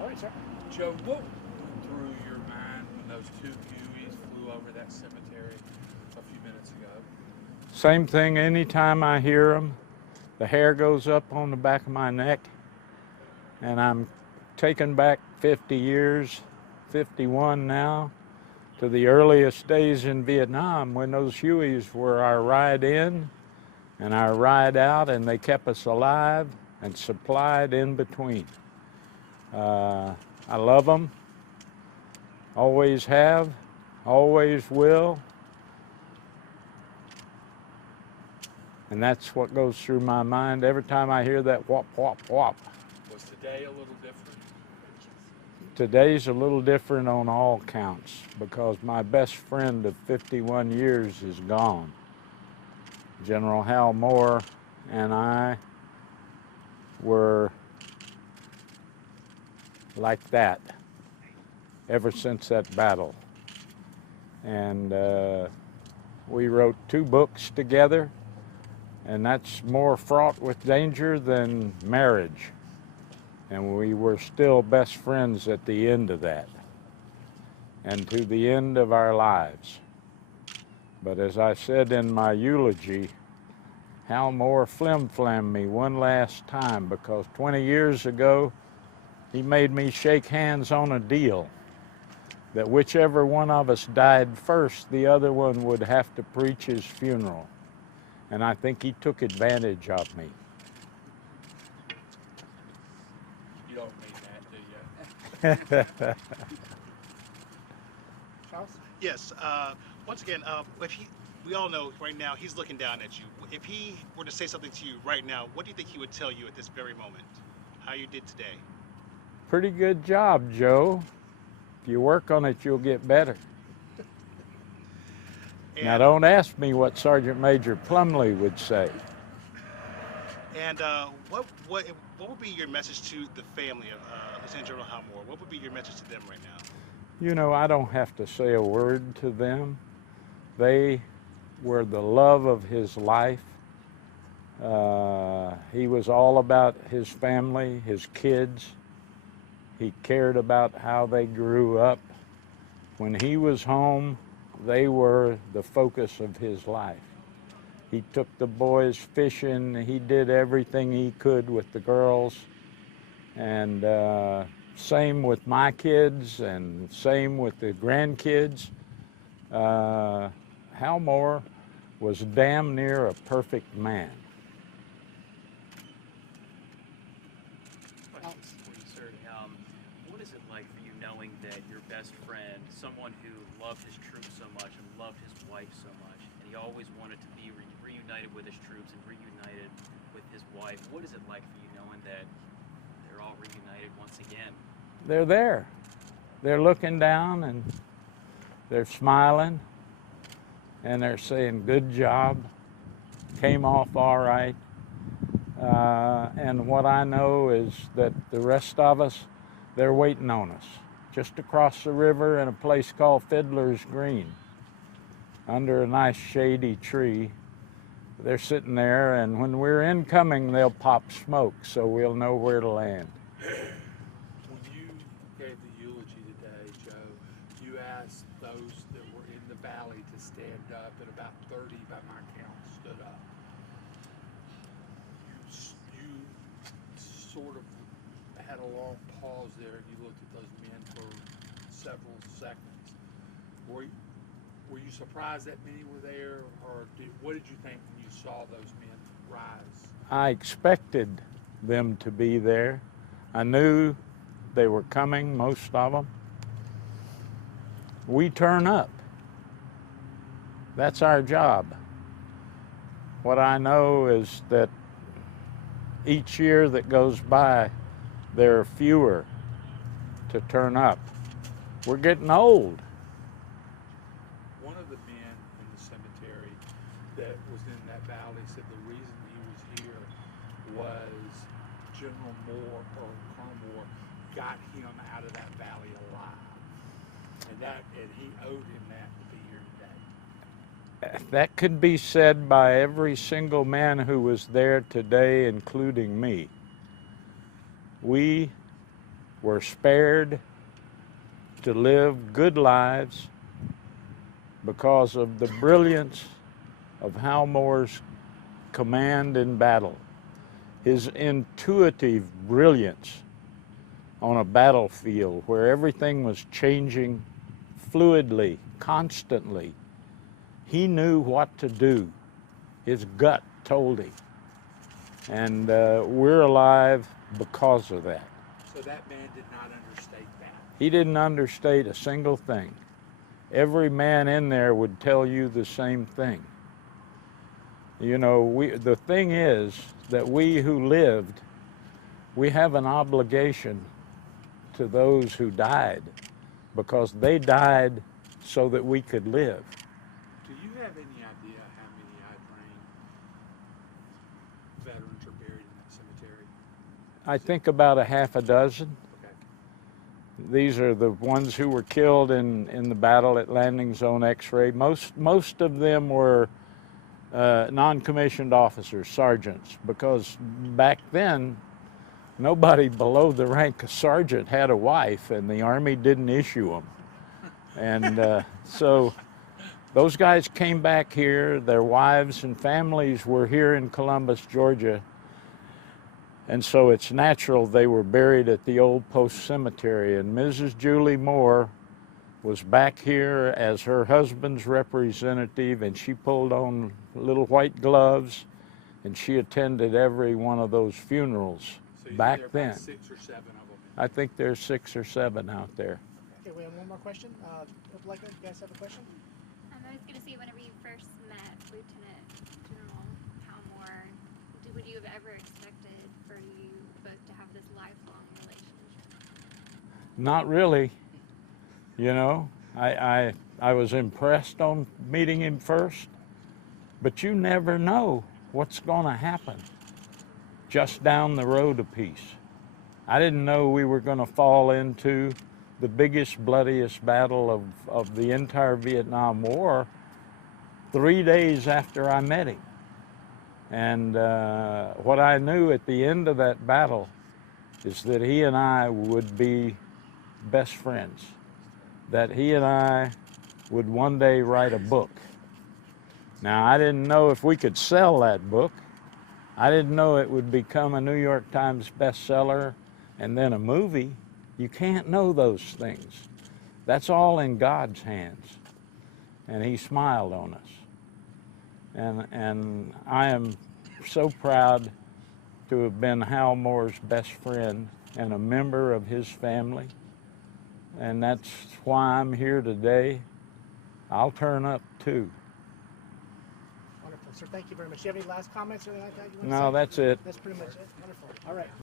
All right, sir. Joe, what went through your mind when those two Hueys flew over that cemetery a few minutes ago? Same thing anytime I hear them. The hair goes up on the back of my neck, and I'm taken back 50 years, 51 now, to the earliest days in Vietnam when those Hueys were our ride in and our ride out, and they kept us alive and supplied in between. I love them, always have, always will, and that's what goes through my mind every time I hear that whop, whop, whop. Was today a little different? Today's a little different on all counts because my best friend of 51 years is gone. General Hal Moore and I were like that ever since that battle. And we wrote 2 books together, and that's more fraught with danger than marriage. And we were still best friends at the end of that and to the end of our lives. But as I said in my eulogy, Hal Moore flim-flammed me one last time because 20 years ago, he made me shake hands on a deal that whichever one of us died first, the other one would have to preach his funeral. And I think he took advantage of me. You don't mean that, do you? Charles? Yes. Once again, we all know right now he's looking down at you. If he were to say something to you right now, what do you think he would tell you at this very moment? How you did today? Pretty good job, Joe. If you work on it, you'll get better. Now, don't ask me what Sergeant Major Plumley would say. And what would be your message to the family of Lieutenant General Hal Moore? What would be your message to them right now? You know, I don't have to say a word to them. They were the love of his life. He was all about his family, his kids. He cared about how they grew up. When he was home, they were the focus of his life. He took the boys fishing. He did everything he could with the girls. And same with my kids and same with the grandkids. Hal Moore was damn near a perfect man. Questions for you, sir. What is it like for you knowing that your best friend, someone who loved his troops so much and loved his wife so much, and he always wanted to be reunited with his troops and reunited with his wife, what is it like for you knowing that they're all reunited once again? They're there. They're looking down and they're smiling and they're saying, good job, came off all right. And what I know is that the rest of us, they're waiting on us just across the river in a place called Fiddler's Green under a nice shady tree. They're sitting there, and when we're incoming, they'll pop smoke so we'll know where to land. When you gave the eulogy today, Joe, you asked those that were in the valley to stand up, and about 30 by my count stood up. You sort of had a long pause there, and you looked at those men for several seconds. Were you surprised that many were there, or what did you think when you saw those men rise? I expected them to be there. I knew they were coming, most of them. We turn up. That's our job. What I know is that each year that goes by, there are fewer to turn up. We're getting old. One of the men in the cemetery that was in that valley said the reason he was here was General Moore or Colonel Moore got him out of that valley alive, and he owed him that to be here today. That could be said by every single man who was there today, including me. We were spared to live good lives because of the brilliance of Hal Moore's command in battle, his intuitive brilliance on a battlefield where everything was changing fluidly, constantly. He knew what to do. His gut told him. And we're alive because of that. So that man did not understate that. He didn't understate a single thing. Every man in there would tell you the same thing. You know, the thing is that we who lived, we have an obligation to those who died because they died so that we could live. Do you have any idea how many veterans are buried in that cemetery? I think about a half a dozen. Okay. These are the ones who were killed in the battle at Landing Zone X-Ray. Most of them were non-commissioned officers, sergeants, because back then nobody below the rank of sergeant had a wife, and the Army didn't issue them. And so those guys came back here. Their wives and families were here in Columbus, Georgia. And so it's natural they were buried at the old post cemetery. And Mrs. Julie Moore was back here as her husband's representative, and she pulled on little white gloves, and she attended every one of those funerals So back there are then. about 6 or 7 of them. I think there's 6 or 7 out there. Okay, we have one more question. Like, you guys have a question? I was going to say, whenever you first met Lieutenant General Hal Moore, would you have ever expected for you both to have this lifelong relationship? Not really. You know, I was impressed on meeting him first, but you never know what's going to happen just down the road a piece. I didn't know we were going to fall into the biggest, bloodiest battle of the entire Vietnam War 3 days after I met him. And what I knew at the end of that battle is that he and I would be best friends, that he and I would one day write a book. Now, I didn't know if we could sell that book. I didn't know it would become a New York Times bestseller and then a movie. You can't know those things. That's all in God's hands. And he smiled on us. And I am so proud to have been Hal Moore's best friend and a member of his family. And that's why I'm here today. I'll turn up too. Wonderful, sir. Thank you very much. Do you have any last comments or anything like that you want to say? No, that's it. That's pretty much it. Wonderful. All right.